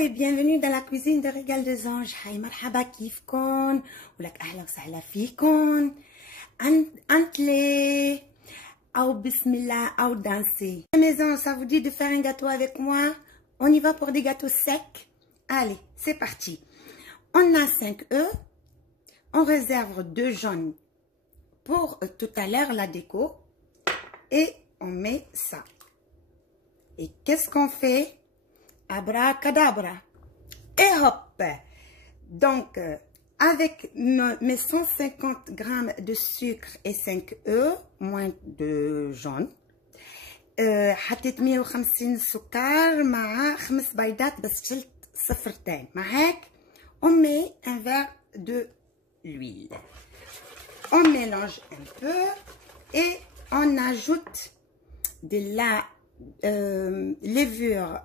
et bienvenue dans la cuisine de Régal des Anges. Hay marhaba kifkon, ولك أهلا وسهلا فيكن. Antlé, ou bismillah, ou danser. À la maison, ça vous dit de faire un gâteau avec moi? On y va pour des gâteaux secs? Allez, c'est parti. On a 5 œufs. On réserve 2 jaunes pour tout à l'heure la déco. Et on met ça. Et qu'est-ce qu'on fait? Abracadabra. Et hop! Donc, avec mes 150 grammes de sucre et 5 œufs, moins de jaune, حطيت 150 سكر مع 5 بيضات بس شلت صفرتين. مع هيك on met un verre de l'huile. On mélange un peu et on ajoute de la levure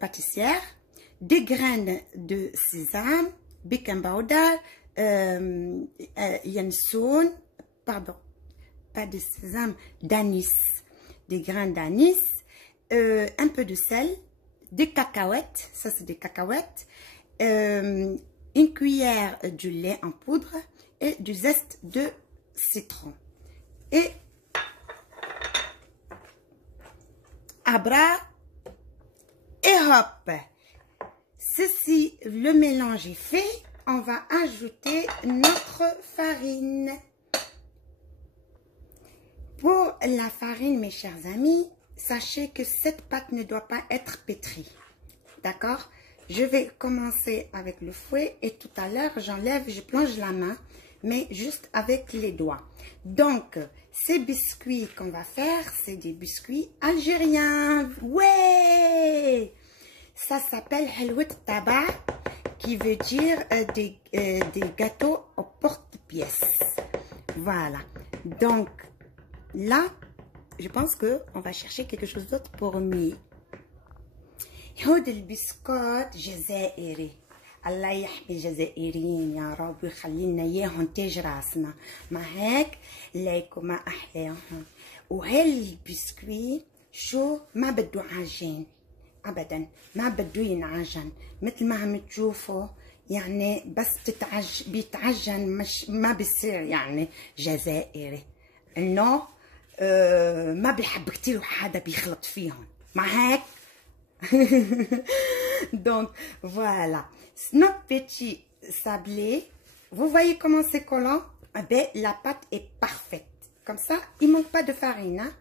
pâtissière, des graines de sésame, baking powder, yansoun, pardon, pas de sésame, d'anis, des graines d'anis, un peu de sel, des cacahuètes, ça c'est des cacahuètes, une cuillère de lait en poudre et du zeste de citron. Et abra et hop. Ceci, le mélange est fait. On va ajouter notre farine. Pour la farine, mes chers amis, sachez que cette pâte ne doit pas être pétrie. D'accord? Je vais commencer avec le fouet et tout à l'heure, j'enlève, je plonge la main, mais juste avec les doigts. Donc, ces biscuits qu'on va faire, c'est des biscuits algériens. Ouais! Ça s'appelle Helwet Taba, qui veut dire des gâteaux au porte-pièces. Voilà. Donc, là, je pense qu'on va chercher quelque chose d'autre pour mieux. هود البسكوت جزائري. الله يحمي الجزائريين يا رب ويخلي لنا اياهم تاج راسنا. مع هيك ليكم ما احلاهم. وهالبسكوي شو ما بده عجين ابدا، ما بده ينعجن مثل ما عم تشوفوا، يعني بس بيتعجن، مش ما بيصير يعني جزائري، انه ما بيحب كتير وحدا بيخلط فيهم. مع هيك donc voilà notre petit sablé. Vous voyez comment c'est collant? Eh bien, la pâte est parfaite comme ça, il manque pas de farine, hein?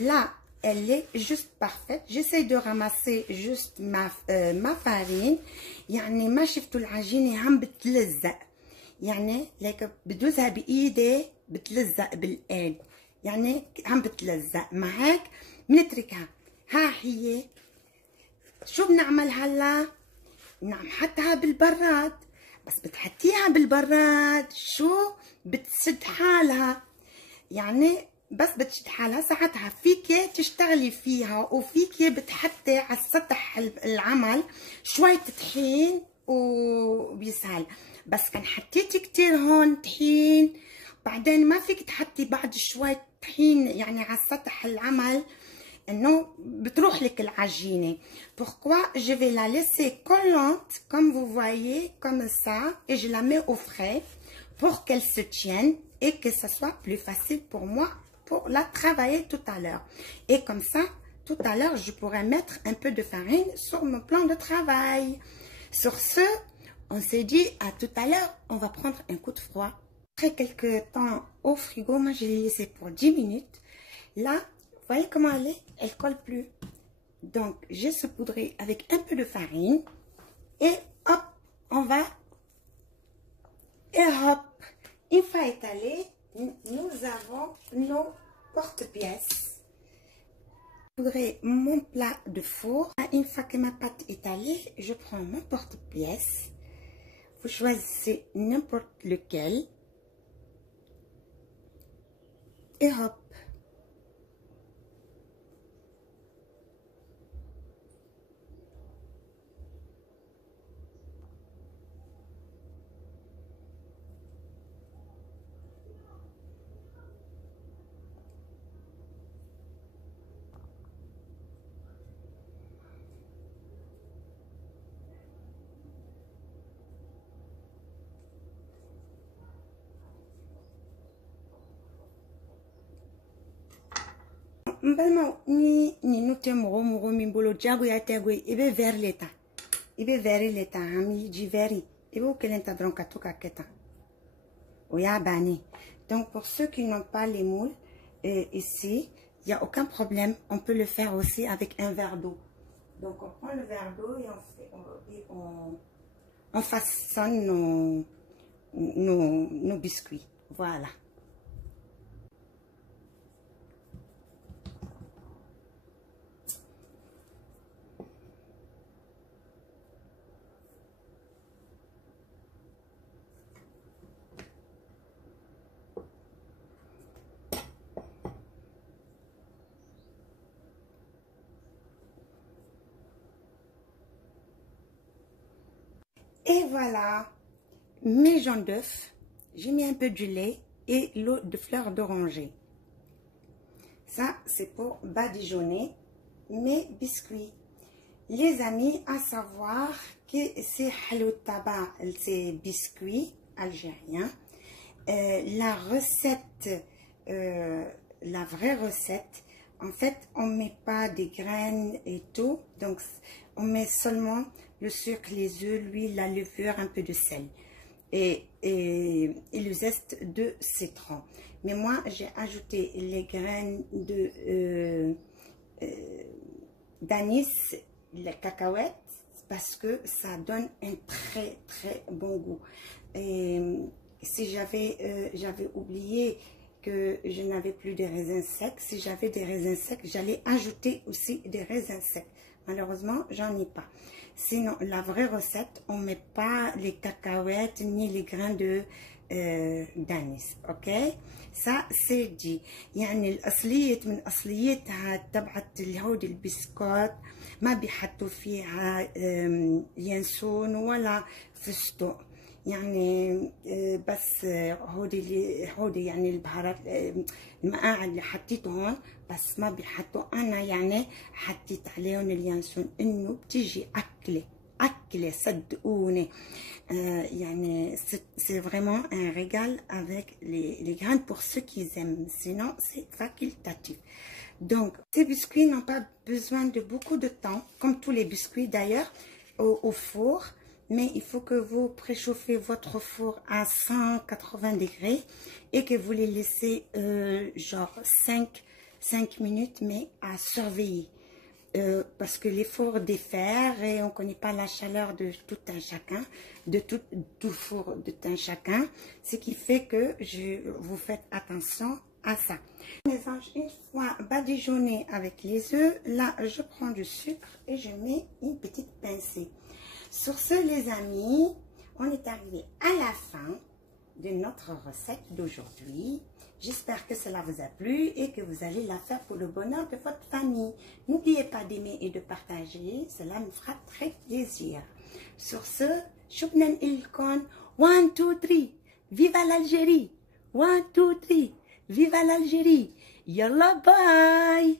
Là elle est juste parfaite. J'essaie de ramasser juste ma farine. يعني ما شفتوا العجينه هم بتلزق، يعني ليك بدوزها بايدي بتلزق بالايد، يعني هم بتلزق. مع هيك بنتركها. ها هي شو بنعمل هلا؟ بنحطها بالبراد. بس بتحطيها بالبراد شو بتسد حالها، يعني بس بتشد حالها. ساعتها فيكي تشتغلي فيها وفيكي بتحطي على السطح العمل شوية طحين وبيسهل. بس كان حطيتي كتير هون طحين بعدين ما فيك تحطي بعد شوية طحين يعني على السطح العمل، انه بتروح لك العجينه. Pourquoi je vais la laisser collante comme vous voyez comme ça et je la mets au frais pour qu'elle se tienne et que ça soit plus facile pour moi pour la travailler tout à l'heure. Et comme ça, tout à l'heure, je pourrais mettre un peu de farine sur mon plan de travail. Sur ce, on s'est dit à tout à l'heure, on va prendre un coup de froid. Après quelques temps au frigo, moi je l'ai laissé pour 10 minutes. Là, vous voyez comment elle est? Elle colle plus. Donc, j'ai saupoudré avec un peu de farine. Et hop, on va... Et hop, une fois étalé, nous avons nos porte-pièces. Je voudrais mon plat de four. Une fois que ma pâte est étalée, je prends mon porte-pièce. Vous choisissez n'importe lequel. Et hop. Mbelma ni note moro mimbolo jago ya tegwe ibe vers l'état. Ibe vers l'état ami jiveri. Ibe ou kelenta dron katoka keta. Oya bani. Donc pour ceux qui n'ont pas les moules ici, il n'y a aucun problème. On peut le faire aussi avec un verre d'eau. Donc on prend le verre d'eau et on façonne nos biscuits. Voilà. Et voilà, mes jaunes d'œufs, j'ai mis un peu du lait et l'eau de fleur d'oranger. Ça, c'est pour badigeonner mes biscuits. Les amis, à savoir que c'est halou tabac, c'est biscuits algériens. La recette, la vraie recette, en fait, on ne met pas des graines et tout. Donc, on met seulement le sucre, les œufs, l'huile, la levure, un peu de sel et le zeste de citron. Mais moi, j'ai ajouté les graines d'anis, les cacahuètes, parce que ça donne un très bon goût. Et si j'avais oublié que je n'avais plus de raisins secs, si j'avais des raisins secs, j'allais ajouter aussi des raisins secs. Malheureusement, j'en ai pas. Sinon, la vraie recette, on ne met pas les cacahuètes ni les grains d'anis. Ok? Ça, c'est dit. يعني الأصلية من أصليتها تبعت الهود البسكوت ما بيحطوا فيها ينسون ولا فستق. يعني بس هودي يعني البهارات المقاعد اللي حطيتهم بس ما بيحطوا. انا يعني حطيت عليهم اليانسون انه بتيجي اكله صدقوني. يعني c'est vraiment un régal avec les graines pour ceux qui aiment, sinon c'est facultatif. Donc ces biscuits n'ont pas besoin de beaucoup de temps, comme tous les biscuits d'ailleurs, au four. Mais il faut que vous préchauffez votre four à 180 degrés et que vous les laissez genre 5 minutes, mais à surveiller. Parce que les fours diffèrent et on ne connaît pas la chaleur de tout un chacun, de tout four de tout un chacun. Ce qui fait que vous faites attention à ça. Les anges, une fois badigeonnés avec les œufs, là je prends du sucre et je mets une petite pincée. Sur ce, les amis, on est arrivé à la fin de notre recette d'aujourd'hui. J'espère que cela vous a plu et que vous allez la faire pour le bonheur de votre famille. N'oubliez pas d'aimer et de partager, cela me fera très plaisir. Sur ce, shukran ilkon, 1, 2, 3, viva l'Algérie, 1, 2, 3, viva l'Algérie, yallah bye.